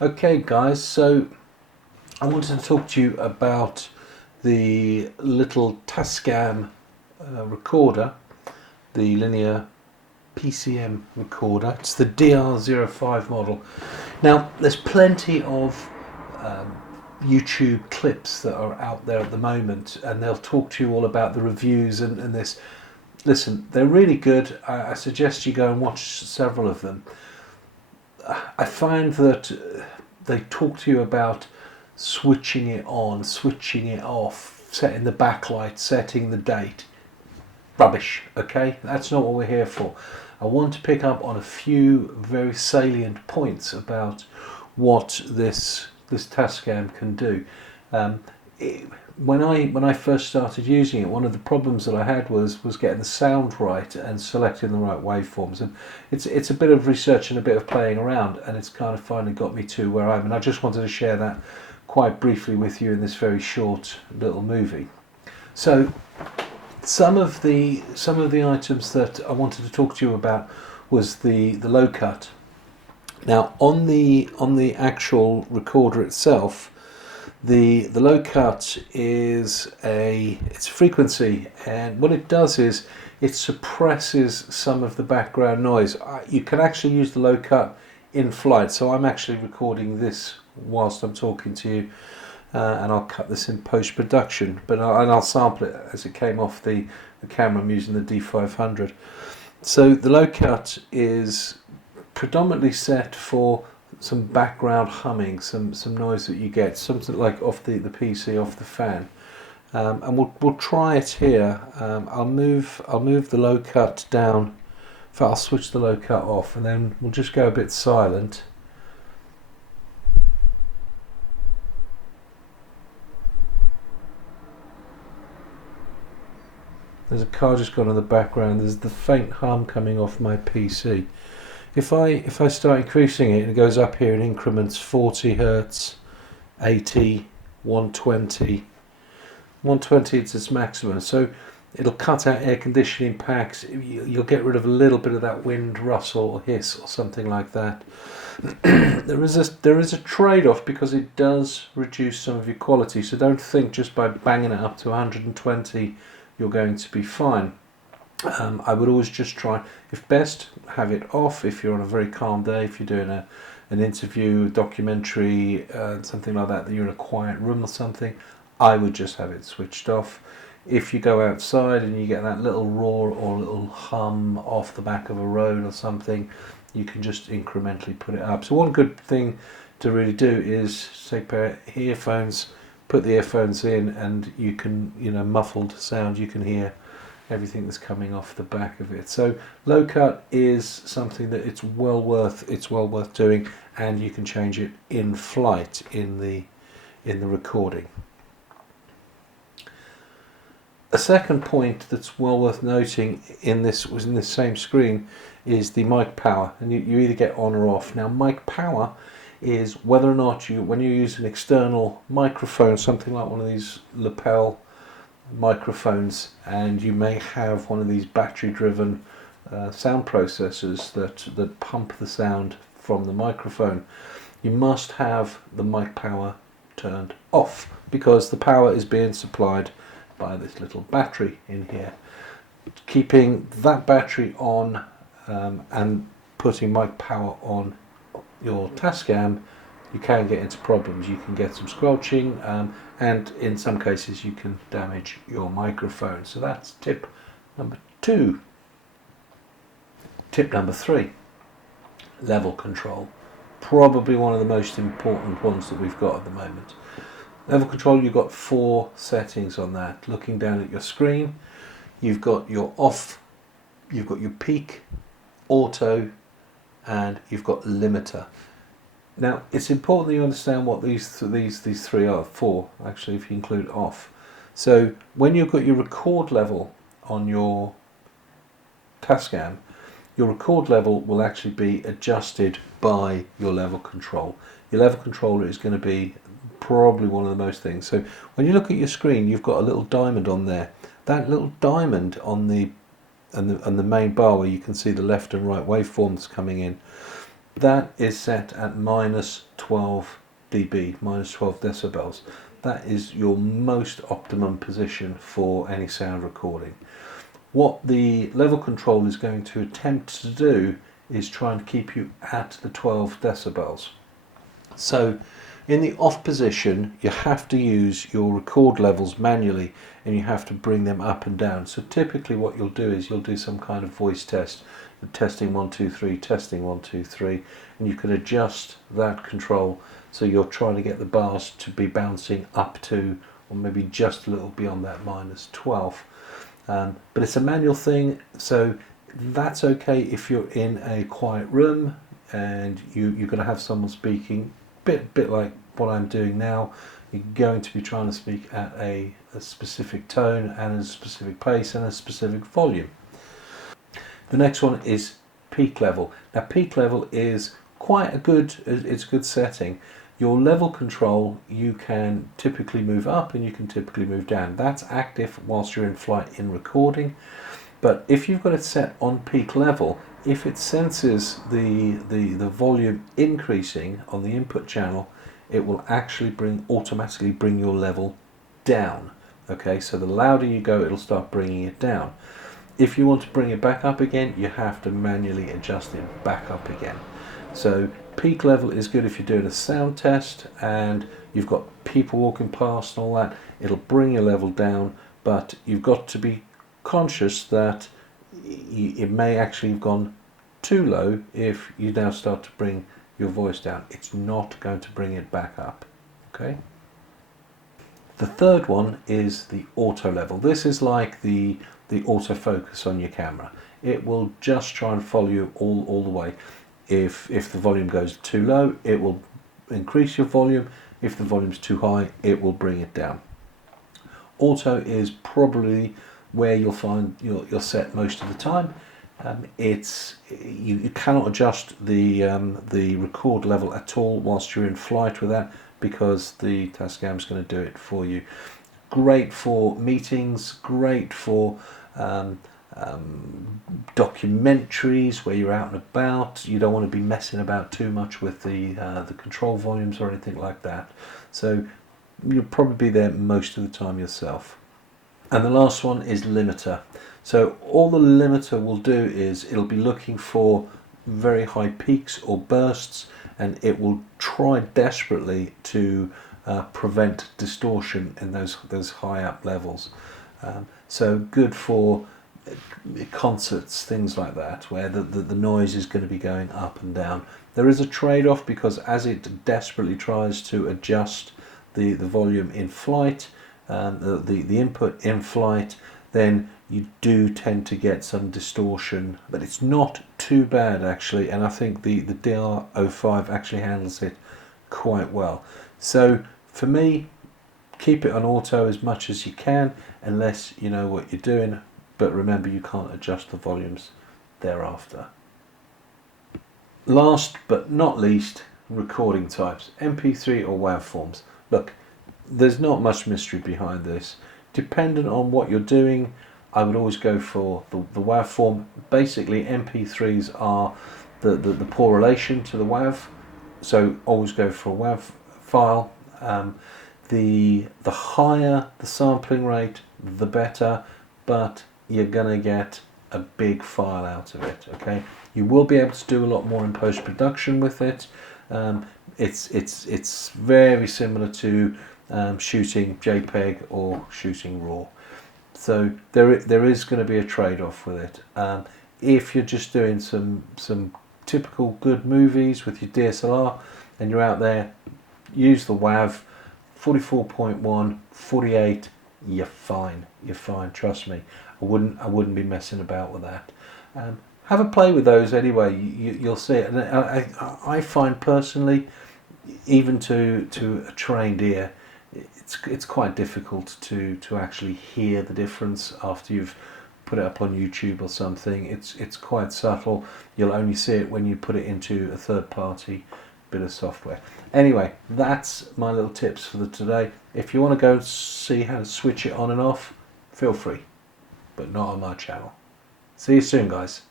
Okay guys, so I wanted to talk to you about the little Tascam recorder, the linear PCM recorder. It's the DR-05 model. Now there's plenty of YouTube clips that are out there at the moment, and they'll talk to you all about the reviews and this. Listen, they're really good. I suggest you go and watch several of them. I find that they talk to you about switching it on, switching it off, setting the backlight, setting the date. Rubbish, okay? That's not what we're here for. I want to pick up on a few very salient points about what this Tascam can do. When I first started using it, one of the problems that I had was getting the sound right and selecting the right waveforms. And it's a bit of research and a bit of playing around, and it's kind of finally got me to where I am. And I just wanted to share that quite briefly with you in this very short little movie. So some of the items that I wanted to talk to you about was the low cut. Now on the actual recorder itself, the low cut is it's a frequency, and what it does is it suppresses some of the background noise. You can actually use the low cut in flight, so I'm actually recording this whilst I'm talking to you, and I'll cut this in post-production, but I'll sample it as it came off the camera. I'm using the D500. So the low cut is predominantly set for some background humming, some noise that you get, something like off the PC, off the fan, and we'll try it here. I'll move the low cut down. I'll switch the low cut off, and then we'll just go a bit silent. There's a car just gone in the background. There's the faint hum coming off my PC. If I start increasing it, it goes up here in increments: 40 Hertz, 80, 120. 120 is its maximum, so it'll cut out air conditioning packs. You'll get rid of a little bit of that wind rustle or hiss or something like that. There is a trade-off, because it does reduce some of your quality, so don't think just by banging it up to 120 you're going to be fine. I would always just try, if best, have it off if you're on a very calm day, if you're doing an interview, a documentary, something like that you're in a quiet room or something. I would just have it switched off. If you go outside and you get that little roar or little hum off the back of a road or something, you can just incrementally put it up. So one good thing to really do is take a pair of earphones, put the earphones in, and you can, muffled sound, you can hear everything that's coming off the back of it. So low cut is something that it's well worth doing, and you can change it in flight in the recording. A second point that's well worth noting in this same screen is the mic power, and you either get on or off. Now mic power is whether or not when you use an external microphone, something like one of these lapel microphones, and you may have one of these battery driven sound processors that pump the sound from the microphone, you must have the mic power turned off, because the power is being supplied by this little battery in here. Keeping that battery on and putting mic power on your Tascam, you can get into problems. You can get some squelching, and in some cases you can damage your microphone. So that's tip number 2. Tip number 3, level control. Probably one of the most important ones that we've got at the moment. Level control, you've got 4 settings on that. Looking down at your screen, you've got your off, you've got your peak, auto, and you've got limiter. Now it's important that you understand what these 3 are for, actually, if you include off. So when you've got your record level on your Tascam, your record level will actually be adjusted by your level control. Your level controller is going to be probably one of the most things. So when you look at your screen, you've got a little diamond on there. That little diamond on the main bar, where you can see the left and right waveforms coming in, that is set at minus 12 dB, minus 12 decibels. That is your most optimum position for any sound recording. What the level control is going to attempt to do is try and keep you at the 12 decibels. So in the off position, you have to use your record levels manually, and you have to bring them up and down. So typically what you'll do is you'll do some kind of voice test, testing 1 2 3, testing 1 2 3, and you can adjust that control so you're trying to get the bars to be bouncing up to, or maybe just a little beyond that minus 12. But it's a manual thing, so that's okay if you're in a quiet room and you're going to have someone speaking, bit like what I'm doing now. You're going to be trying to speak at a specific tone and a specific pace and a specific volume. The next one is peak level. Now peak level is quite a good setting. Your level control, you can typically move up and you can typically move down. That's active whilst you're in flight in recording. But if you've got it set on peak level, if it senses the volume increasing on the input channel, it will actually automatically bring your level down. Okay, so the louder you go, it'll start bringing it down. If you want to bring it back up again, you have to manually adjust it back up again. So peak level is good if you're doing a sound test and you've got people walking past and all that. It'll bring your level down, but you've got to be conscious that it may actually have gone too low if you now start to bring your voice down. It's not going to bring it back up. Okay. The third one is the auto level. This is like the autofocus on your camera. It will just try and follow you all the way. If the volume goes too low, it will increase your volume. If the volume's too high, it will bring it down. Auto is probably where you'll find you're set most of the time. You cannot adjust the record level at all whilst you're in flight with that, because the Tascam is going to do it for you. Great for meetings, great for documentaries where you're out and about. You don't want to be messing about too much with the control volumes or anything like that. So you'll probably be there most of the time yourself. And the last one is limiter. So all the limiter will do is it'll be looking for very high peaks or bursts, and it will try desperately to prevent distortion in those high up levels. So good for concerts, things like that, where the noise is going to be going up and down. There is a trade-off, because as it desperately tries to adjust the volume in flight, the input in flight, then you do tend to get some distortion, but it's not too bad actually, and I think the DR-05 actually handles it quite well. So for me, keep it on auto as much as you can, unless you know what you're doing, but remember you can't adjust the volumes thereafter. Last but not least, recording types, MP3 or WAV forms. Look, there's not much mystery behind this. Dependent on what you're doing, I would always go for the WAV form. Basically, MP3s are the poor relation to the WAV, so always go for a WAV file. The higher the sampling rate, the better, but you're gonna get a big file out of it. Okay, you will be able to do a lot more in post-production with it. It's very similar to shooting JPEG or shooting RAW. So there is going to be a trade-off with it. If you're just doing some typical good movies with your DSLR and you're out there, use the WAV 44.1, 48. You're fine. You're fine. Trust me. I wouldn't be messing about with that. Have a play with those anyway. You'll see it. And I find personally, even to a trained ear, it's quite difficult to actually hear the difference after you've put it up on YouTube or something. It's quite subtle. You'll only see it when you put it into a third-party bit of software. Anyway, that's my little tips for today. If you want to go see how to switch it on and off, feel free, but not on my channel. See you soon, guys.